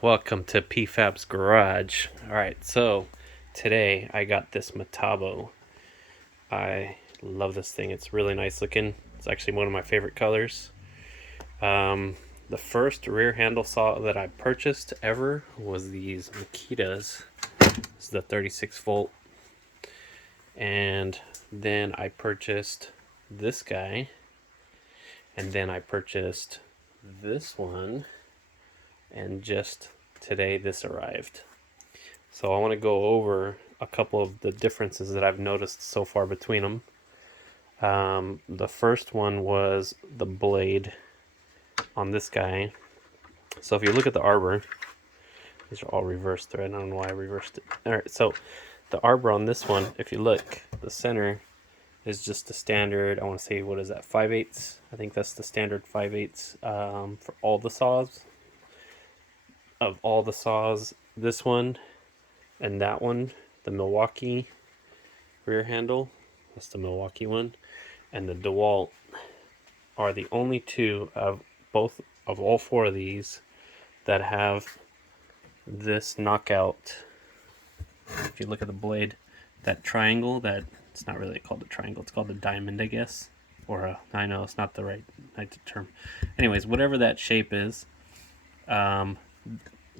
Welcome to PFAB's Garage. Alright, so today I got this Metabo. I love this thing. It's really nice looking. It's actually one of my favorite colors. The first rear handle saw that I purchased ever was these Makitas. This is the 36 volt. And then I purchased this guy. And then I purchased this one. And just today this arrived. So I want to go over a couple of the differences that I've noticed so far between them. The first one was the blade on this guy. So if you look at the arbor, these are all reverse thread. I don't know why I reversed it. Alright, so the arbor on this one, if you look, the center is just a standard, I want to say, what is that, 5/8? I think that's the standard 5/8 for all the saws. Of all the saws, this one and that one, the Milwaukee rear handle, that's the Milwaukee one, and the DeWalt are the only two of all four of these that have this knockout. If you look at the blade, that triangle, that it's not really called a triangle, it's called a diamond, I guess, or I know it's not the right term. Anyways, whatever that shape is,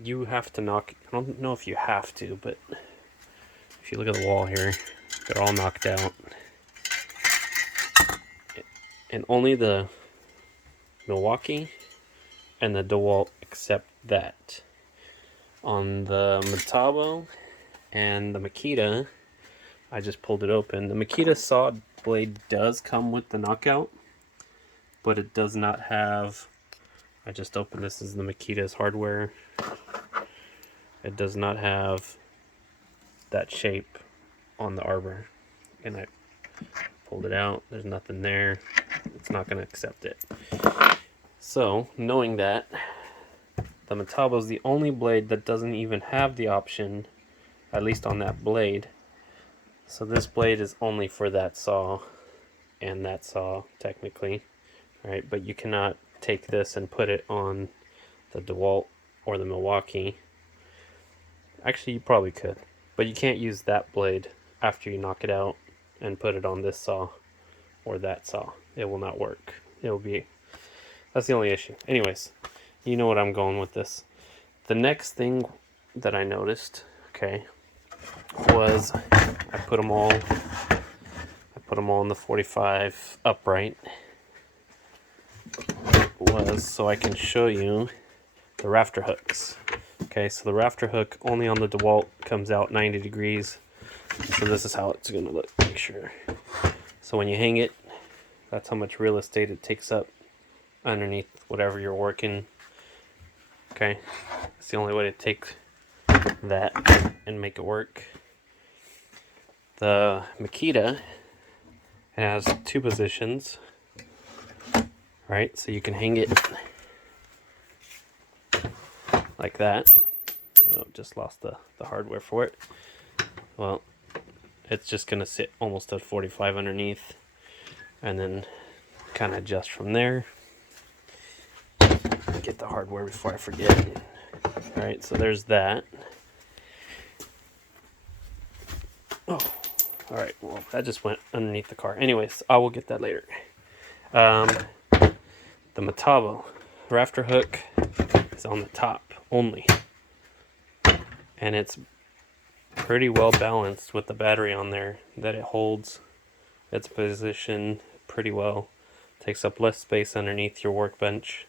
you have to knock. I don't know if you have to, but if you look at the wall here, they're all knocked out, and only the Milwaukee and the DeWalt accept that. On the Metabo and the Makita, I just pulled it open. The Makita saw blade does come with the knockout, but it does not have. I just opened this as the Makita's hardware. It does not have that shape on the arbor, and I pulled it out. There's nothing there. It's not going to accept it. So, knowing that, the Metabo is the only blade that doesn't even have the option, at least on that blade. So this blade is only for that saw and that saw, technically, right? But you cannot take this and put it on the DeWalt or the Milwaukee. Actually, you probably could, but you can't use that blade after you knock it out and put it on this saw or that saw. It will not work. That's the only issue. Anyways, you know what I'm going with this. The next thing that I noticed, okay, was I put them all in the 45 upright, was so I can show you the rafter hooks. Okay, so the rafter hook only on the DeWalt comes out 90 degrees. So this is how it's going to look. Make sure. So when you hang it, that's how much real estate it takes up underneath whatever you're working. Okay, it's the only way to take that and make it work. The Makita has two positions, right? So you can hang it like that. Oh, just lost the hardware for it. Well, it's just going to sit almost at 45 underneath, and then kind of adjust from there. Get the hardware before I forget. Alright, so there's that. Oh, alright, well, that just went underneath the car. Anyways, I will get that later. The Metabo rafter hook is on the top only, and it's pretty well balanced with the battery on there, that it holds its position pretty well. Takes up less space underneath your workbench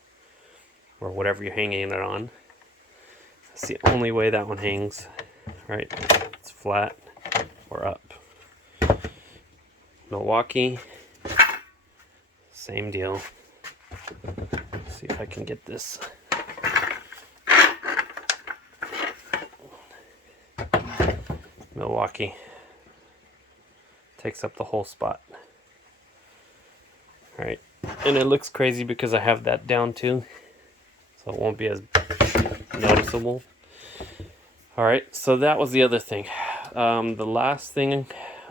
or whatever you're hanging it on. That's the only way that one hangs, right? It's flat or up. Milwaukee, same deal. Let's see if I can get this. Milwaukee takes up the whole spot. Alright, and it looks crazy because I have that down too, so it won't be as noticeable. Alright, so that was the other thing. The last thing,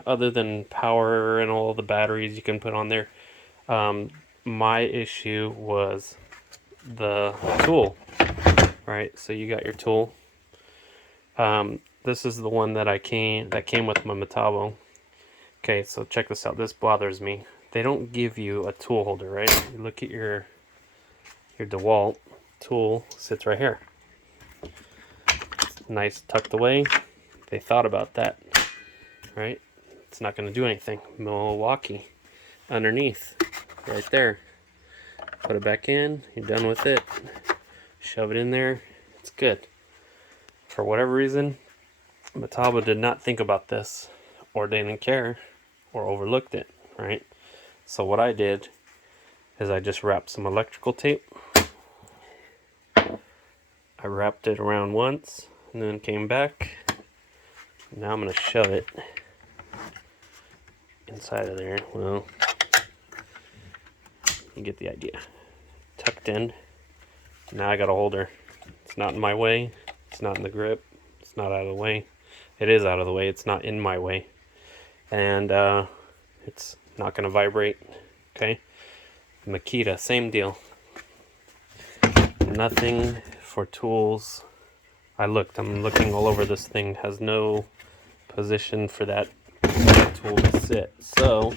other than power and all the batteries you can put on there, my issue was the tool, Right, so you got your tool. This is the one that came with my Metabo. Okay, so check this out. This bothers me. They don't give you a tool holder, right? You look at your DeWalt tool, sits right here. It's nice, tucked away. They thought about that, right? It's not going to do anything. Milwaukee underneath, right there. Put it back in. You're done with it. Shove it in there. It's good. For whatever reason, Metabo did not think about this, or they didn't care, or overlooked it, right? So what I did is I just wrapped some electrical tape. I wrapped it around once, and then came back. Now I'm going to shove it inside of there. Well, you get the idea. Tucked in. Now I got a holder. It's not in my way. It's not in the grip. It's not out of the way. It is out of the way. It's not in my way. And it's not going to vibrate. Okay. Makita, same deal. Nothing for tools. I'm looking all over this thing. Has no position for that tool to sit. So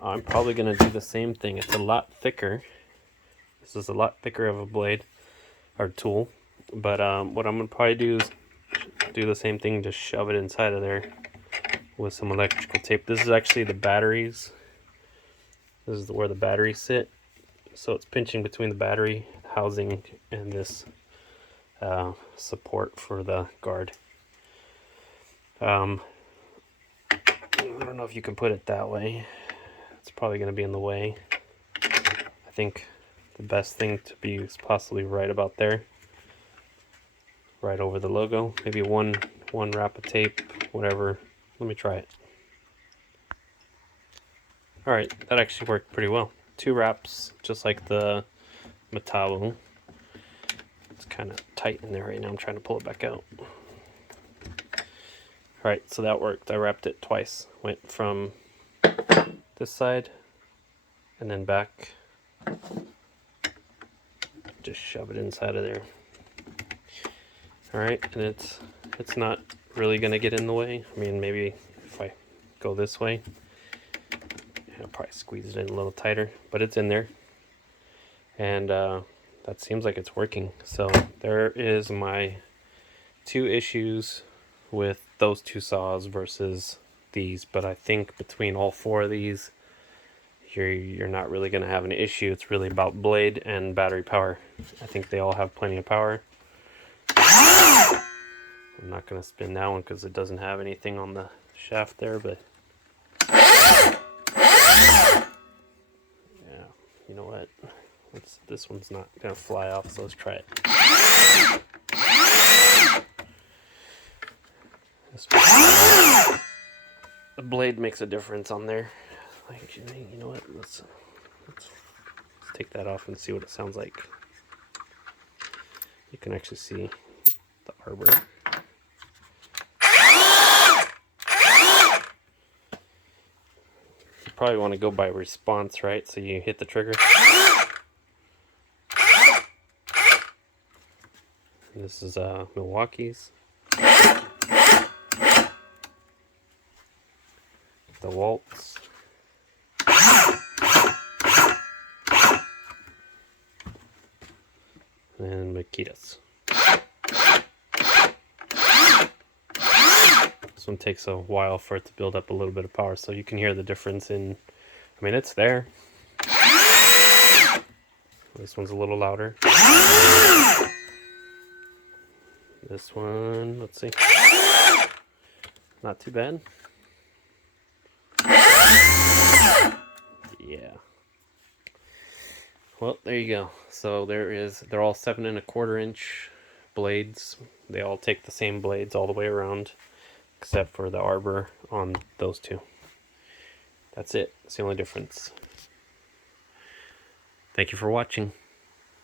I'm probably going to do the same thing. It's a lot thicker. This is a lot thicker of a blade or tool. But what I'm going to probably do is do the same thing, just shove it inside of there with some electrical tape. This is actually the batteries. This is where the batteries sit. So it's pinching between the battery housing and this support for the guard. I don't know if you can put it that way. It's probably going to be in the way. I think the best thing to be is possibly right about there. Right over the logo. Maybe one wrap of tape, whatever. Let me try it. Alright, that actually worked pretty well. 2 wraps, just like the Metabo. It's kind of tight in there right now. I'm trying to pull it back out. Alright, so that worked. I wrapped it twice. Went from this side and then back. Just shove it inside of there. Alright, and it's not really going to get in the way. I mean, maybe if I go this way, I'll probably squeeze it in a little tighter, but it's in there. And that seems like it's working. So there is my 2 issues with those 2 saws versus these. But I think between all 4 of these, you're not really going to have an issue. It's really about blade and battery power. I think they all have plenty of power. I'm not going to spin that one because it doesn't have anything on the shaft there, but yeah, you know what? This one's not going to fly off, so let's try it. The blade makes a difference on there. Like, you know what? Let's take that off and see what it sounds like. You can actually see the arbor. You probably want to go by response, right? So you hit the trigger. And this is Milwaukee's. DeWalt's. And Makita's. This one takes a while for it to build up a little bit of power, so you can hear the difference in, I mean, it's there. This one's a little louder. This one, let's see. Not too bad. Yeah. Well, there you go. So they're all 7 1/4 inch blades. They all take the same blades all the way around, except for the arbor on those 2. That's it. It's the only difference. Thank you for watching.